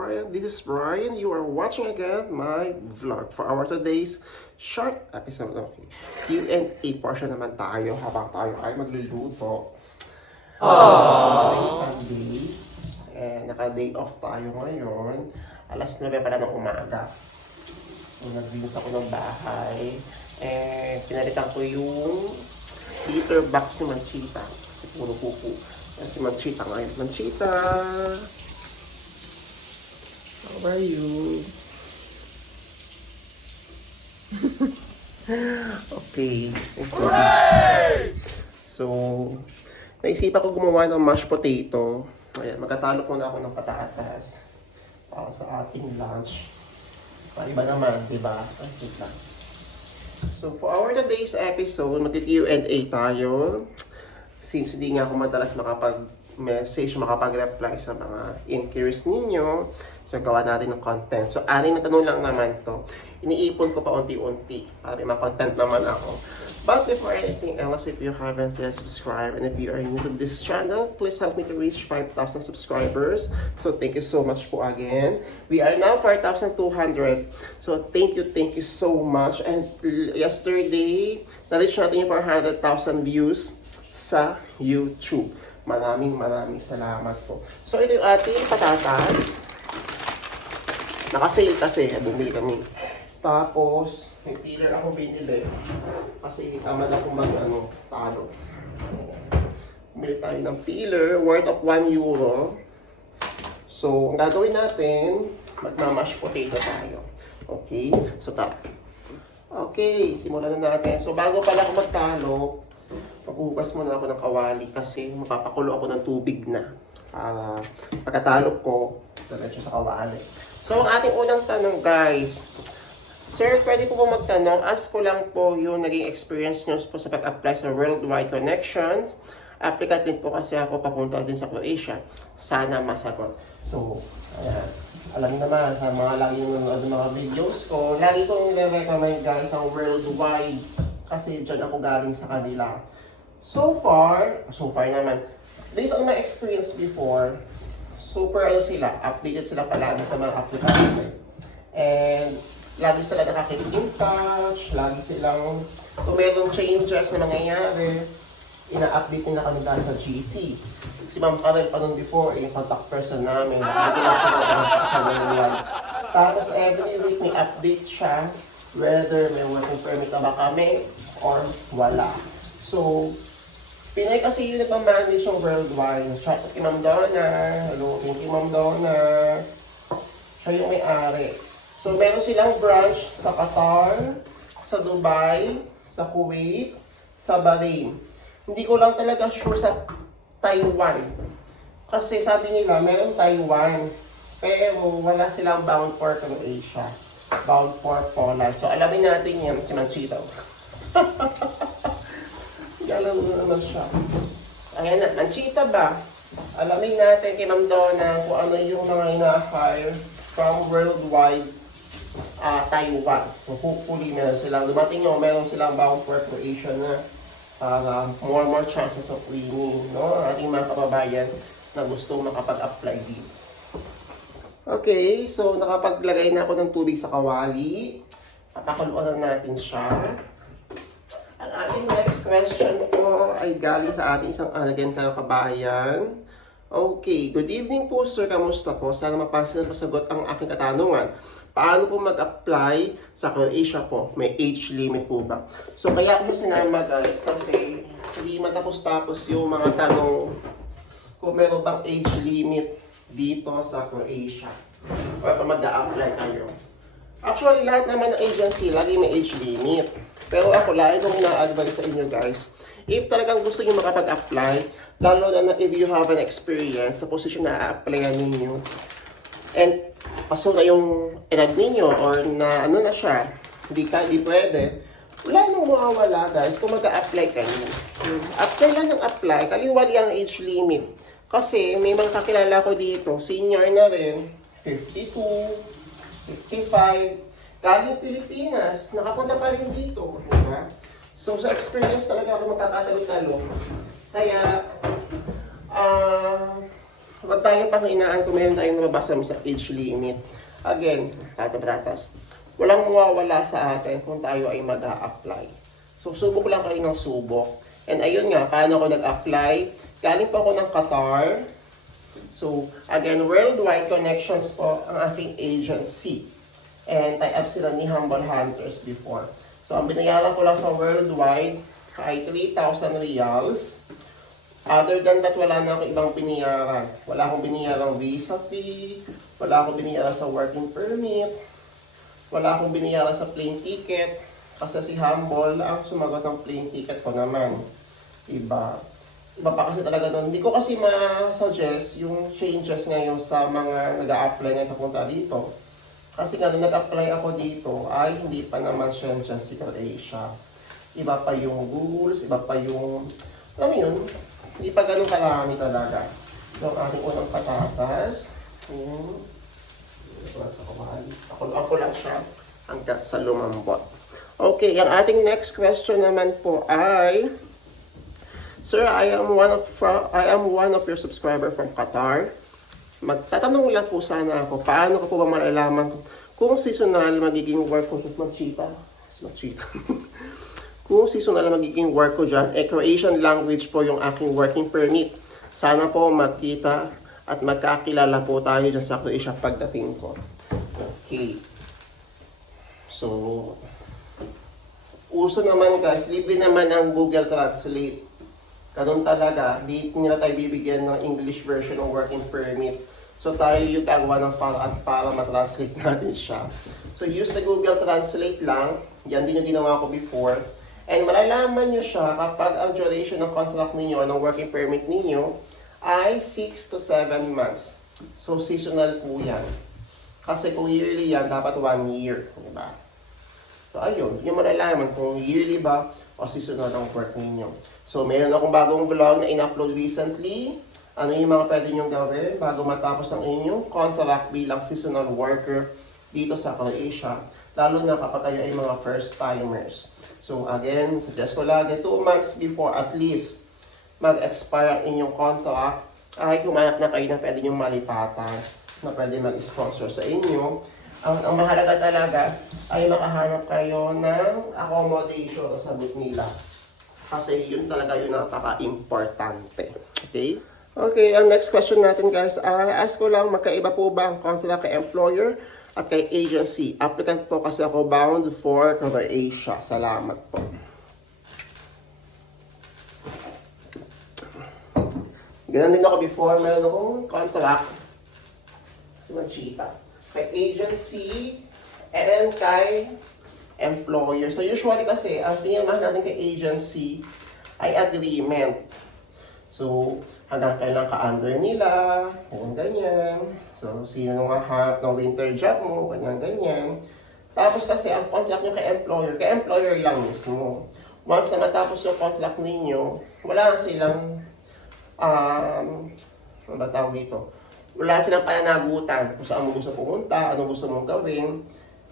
Kapabrian, this is Brian. You are watching again my vlog for our today's short episode. Okay. Q&A portion naman tayo habang tayo ay magluluto. Aww! Sunday. Eh, naka-day off tayo ngayon. Alas 9 pala ng umaga. So, naglinis ako ng bahay. Eh, pinalitan ko yung heater box ni Manchita. Kasi puro pupu. Yan si Manchita ngayon. Manchita! How are you? okay. So, naisipan ko gumawa ng mashed potato. Ayan, magkatalo ko na ako ng patatas para sa ating lunch. Paiba naman, di ba? Ay, lang. So, for our today's episode, mag-Q&A tayo. Since hindi nga ako madalas makapag-message, makapag-reply sa mga inquiries ninyo, so gawa natin ng content. So, aning na tanong lang naman to. Iniipon ko pa unti-unti para may mga-content naman ako. But before anything else, if you haven't yet subscribed and if you are new to this channel, please help me to reach 5,000 subscribers. So thank you so much po again. We are now 5,200. So thank you, thank you so much. And yesterday, na-reach natin yung 400,000 views sa YouTube. Maraming maraming salamat po. So ito yung ating patatas. Nakasale kasi, bumili kami. Tapos, may peeler ako binili. Kasi tamad ako mag, ano, talo. Bumili tayo ng peeler worth of 1 euro. So, ang gagawin natin, magmamash potato tayo. Okay? So, tara. Okay, simulan na natin. So, bago pala ako magtalo, maghuhugas muna ako ng kawali kasi mapapakulo ako ng tubig na. Para pagkatalo ko, diretso sa kawali. So, ang ating unang tanong, guys. Sir, pwede po po magtanong, ask ko lang po yung naging experience nyo po sa pag-apply sa Worldwide Connections. Applicant din po kasi ako papunta din sa Croatia. Sana masagot. So, ayan. Alam naman, sa mga lagi nanonood ng mga videos ko, lagi kong nire-recommend guys ang Worldwide. Kasi dyan ako galing sa kanila. So far, so far naman, based on my experience before, super ano sila, updated sila palagi sa mga aplikasyon. And lagi sila nakakip in touch, lagi silang, kung merong changes na nangyayari, ina-update nila kami dahil sa GC. Si Ma'am Karen pa nun before, yung contact person namin, lang siya worldwide. Tapos every week may update siya, whether may working permit na ba kami, or wala. So, Pinay kasi yung nagmamanage yung worldwide. Shout out kay Ma'am Donna. Hello, thank you Ma'am Donna. Siya yung may-ari. So, meron silang branch sa Qatar, sa Dubai, sa Kuwait, sa Bahrain. Hindi ko lang talaga sure sa Taiwan. Kasi sabi nila, meron Taiwan. Pero wala silang bound for Croatia. Bound for Poland. So, alamin natin yan si Manchito. Alam mo naman siya. Ayan na, Manchita ba? Alamin natin kay Ma'am Donna kung ano yung mga ina-hire from worldwide ah Taiwan. So hopefully meron silang dumating yung meron silang for Croatia na para more more chances of winning, no? Ang ating mga kababayan na gusto makapag-apply dito. Okay, so nakapaglagay na ako ng tubig sa kawali. Papakuluan na natin siya. Ating next question po ay galing sa ating isang alagan kayo kabayan. Okay, good evening po sir, kamusta po? Sana mapansin na masagot ang aking katanungan. Paano po mag-apply sa Croatia po? May age limit po ba? So kaya siya sinama guys kasi hindi matapos-tapos yung mga tanong kung meron bang age limit dito sa Croatia. O pa mag-a-apply kayo. Actually, lahat naman ng agency, lagi may age limit. Pero ako, lagi kong ina-advise sa inyo guys, if talagang gusto niyo makapag-apply, lalo na, na if you have an experience sa position na a-applyan ninyo, and paso na yung edad ninyo, or na ano na siya, hindi ka, hindi pwede, wala nang mawawala guys kung mag-a-apply kayo. Hmm. Apply lang ng apply, kaliwali ang age limit. Kasi may mga kakilala ko dito, senior na rin, 52, 55, galing Pilipinas, nakapunta pa rin dito, di ba? So sa experience talaga ako magkakatalo-talo. Kaya, ah, huwag tayong panghinaan kung meron tayong nababasa sa age limit. Again, patatas, walang mawawala sa atin kung tayo ay mag apply So, subok lang kayo ng subok. And ayun nga, paano ako nag-apply? Galing po ako ng Qatar. So, again, worldwide connections po ang aking agency. Sila ni Humble Hunters before. So, ang binayaran ko lang sa worldwide ay 3,000 reals. Other than that, wala na akong ibang biniyaran. Wala akong biniyarang visa fee, wala akong biniyaran sa working permit, wala akong biniyaran sa plane ticket, kasi si Humble ang sumagot ng plane ticket ko naman. Iba. Iba pa kasi talaga doon. Hindi ko kasi ma-suggest yung changes ngayon sa mga nag apply na papunta dito. Kasi nga, nung nag-apply ako dito, ay hindi pa naman Shenzhen si Croatia. Iba pa yung rules, iba pa yung, alam mo yun, hindi pa ganun karami talaga. Yung ating unang patatas. Kumali. Ako, ako lang siya hanggat sa lumambot. Okay, ang ating next question naman po ay Sir, I am one of I am one of your subscriber from Qatar. Magtatanong lang po sana ako, paano ko po ba malalaman kung seasonal magiging work ko sa Machita? Machita. kung seasonal magiging work ko dyan, eh Croatian language po yung aking working permit. Sana po makita at magkakilala po tayo dyan sa Croatia pagdating ko. Okay. So, uso naman guys, libre naman ang Google Translate. Ganun talaga, di nila tayo bibigyan ng English version ng working permit. So tayo yung gagawa ng paraan para matranslate natin siya. So use the Google Translate lang. Yan din yung ginawa ko before. And malalaman nyo siya kapag ang duration ng contract ninyo, ng working permit ninyo, ay 6 to 7 months. So seasonal po yan. Kasi kung yearly yan, dapat 1 year. Diba? So ayun, yung malalaman kung yearly ba o seasonal ang work ninyo. So meron akong bagong vlog na in-upload recently. Ano yung mga pwede nyong gawin bago matapos ang inyong contract bilang seasonal worker dito sa Croatia. Lalo na kapag kayo ay mga first timers. So again, suggest ko lagi 2 months before at least mag-expire ang inyong contract ay kumanak na kayo na pwede nyong malipatan na pwede mag-sponsor sa inyo ang, ang mahalaga talaga ay makahanap kayo ng accommodation sa boot nila. Kasi yun talaga yung napaka-importante. Okay? Okay, ang next question natin guys, ay ask ko lang, magkaiba po ba ang contract kay employer at kay agency? Applicant po kasi ako bound for Croatia. Salamat po. Ganun din ako before, meron akong contract sa Manchita kay agency and kay employer. So usually kasi, ang pinirmahan natin kay agency ay agreement. So, hanggang kailan ka-under nila, ganyan, ganyan. So, sino nung hahanap ng winter job mo, ganyan, ganyan. Tapos kasi, ang contract nyo kay employer, kay employer lang mismo. Once na matapos yung contract ninyo, wala silang, um, ano ba tawag dito? wala silang pananagutan kung saan mo gusto pumunta, ano gusto mong gawin.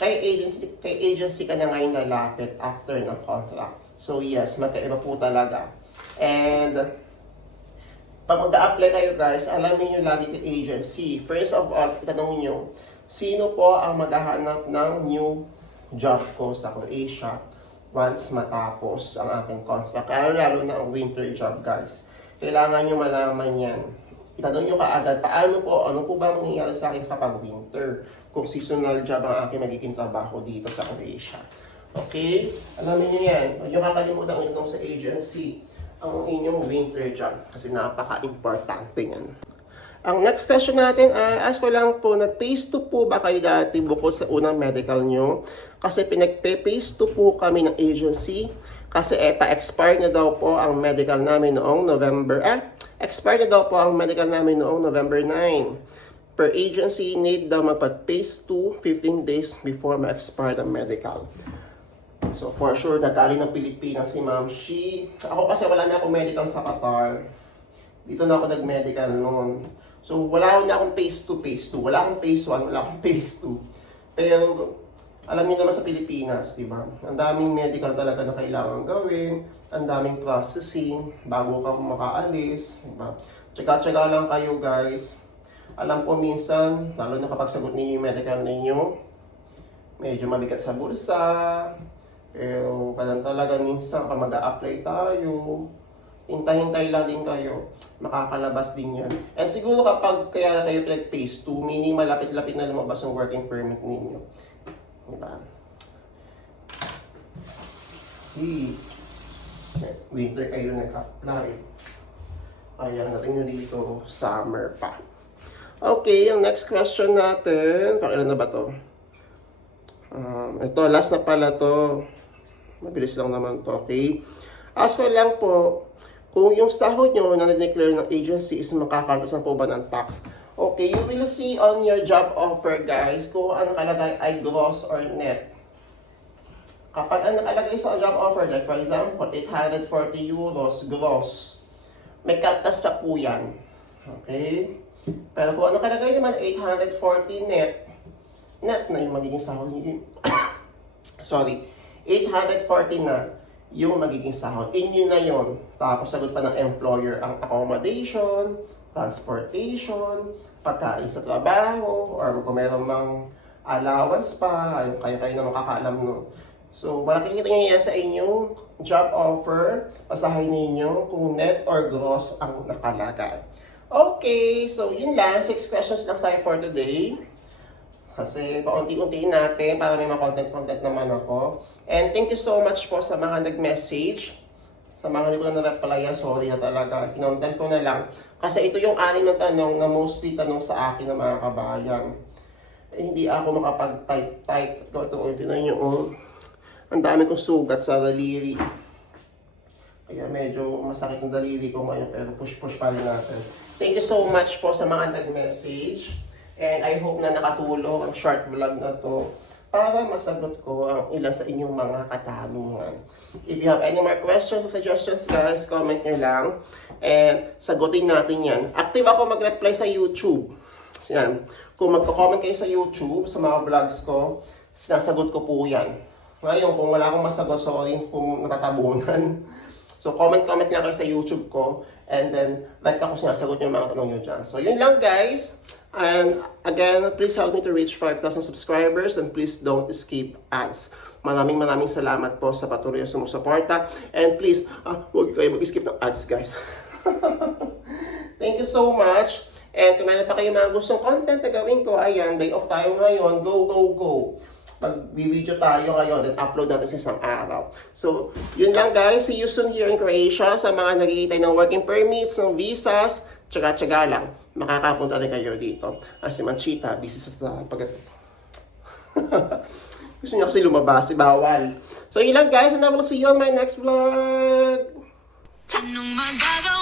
Kay agency, kay agency ka na ngayon lalapit after ng contract. So yes, magkaiba po talaga. And pag mag-apply kayo guys, alamin nyo lagi kay agency. First of all, itanong nyo, sino po ang maghahanap ng new job ko sa Croatia once matapos ang aking contract. Lalo lalo na ang winter job guys. Kailangan nyo malaman yan itanong nyo kaagad, paano po, ano po ba mangyayari sa akin kapag winter? Kung seasonal job ang aking magiging trabaho dito sa Croatia. Okay? Alamin nyo yan. Huwag nyo kakalimutan itanong sa agency ang inyong winter job kasi napaka-importante yan. Ang next question natin, uh, ask ko lang po, nag-phase 2 po ba kayo dati bukod sa unang medical nyo? Kasi pinag-phase 2 po kami ng agency kasi eh, pa-expire na daw po ang medical namin noong November, eh, Expired na daw po ang medical namin noong November 9. Per agency, need daw magpa-phase 2 15 days before ma-expire ang medical. So for sure, nagaling ng Pilipinas si Ma'am Shi. Ako kasi wala na akong medical sa Qatar. Dito na ako nag-medical noon. So wala na akong phase 2, phase 2. Wala akong phase 1, wala akong phase 2. Pero alam niyo naman sa Pilipinas, di ba? Ang daming medical talaga na kailangan gawin, ang daming processing bago ka makaalis, di ba? Tsaga-tsaga lang kayo guys. Alam ko minsan, lalo na kapag sagot ninyo yung medical ninyo, medyo mabigat sa bulsa, pero parang talaga minsan kapag mag-a-apply tayo, hintay-hintay lang din kayo, makakalabas din yan. And siguro kapag kaya kayo like phase 2, meaning malapit-lapit na lumabas yung working permit ninyo. Diba? Si winter kayo nag-apply. Ayan, natin nyo dito, summer pa. Okay, yung next question natin, pakilan na ba to? Um, ito, last na pala to. Mabilis lang naman to, okay? As for lang po, kung yung sahod nyo na na-declare ng agency is makakaltasan po ba ng tax? Okay, you will see on your job offer, guys, kung ano nakalagay ay gross or net. Kapag ang nakalagay sa job offer, like for example, 840 euros gross, may kaltas pa po yan. Okay? Pero kung ano nakalagay naman, 840 net, net na yung magiging sahod niyo. Sorry, 840 na yung magiging sahod. Inyo na yon. Tapos sagot pa ng employer ang accommodation, transportation, pagkain sa trabaho, or kung meron mang allowance pa, ayun, kayo-kayo na makakaalam nun. So, makikita nyo yan sa inyong job offer, basahin ninyo kung net or gross ang nakalagay. Okay, so yun lang. Six questions lang tayo for today. Kasi paunti-untiin natin para may mga content-content naman ako. And thank you so much po sa mga nag-message. Sa mga hindi ko na na-replyan, sorry na talaga. Kinontent ko na lang. Kasi ito yung anim na tanong na mostly tanong sa akin ng mga kabayan. Eh, hindi ako makapag-type-type. Ito, ito, na nyo. Oh. Ang dami kong sugat sa daliri. Kaya medyo masakit ng daliri ko ngayon pero push-push pa rin natin. Thank you so much po sa mga nag-message. And I hope na nakatulong ang short vlog na to para masagot ko ang ilan sa inyong mga katanungan. If you have any more questions or suggestions, guys, comment nyo lang. And sagutin natin yan. Active ako mag-reply sa YouTube. Yan. Kung magko-comment kayo sa YouTube, sa mga vlogs ko, sinasagot ko po yan. Ngayon, kung wala akong masagot, sorry kung natatabunan. So, comment-comment lang kayo sa YouTube ko. And then, like ako sinasagot yung mga tanong nyo dyan. So, yun lang guys. And again, please help me to reach 5,000 subscribers and please don't skip ads. Maraming maraming salamat po sa patuloy na sumusuporta. And please, ah, huwag kayo mag-skip ng ads guys. Thank you so much. And kung meron pa kayo mga gustong content na gawin ko, ayan, day off tayo ngayon, go, go, go. Mag-video tayo ngayon at upload natin sa isang araw. So, yun lang guys. See you soon here in Croatia. Sa mga nagigitay ng working permits, ng visas, tsaga-tsaga lang. Makakapunta rin kayo dito. Kasi Manchita, busy sa sa pag... Gusto niya kasi lumabas, eh, bawal. So, yun lang guys. And I will see you on my next vlog. Anong magagawa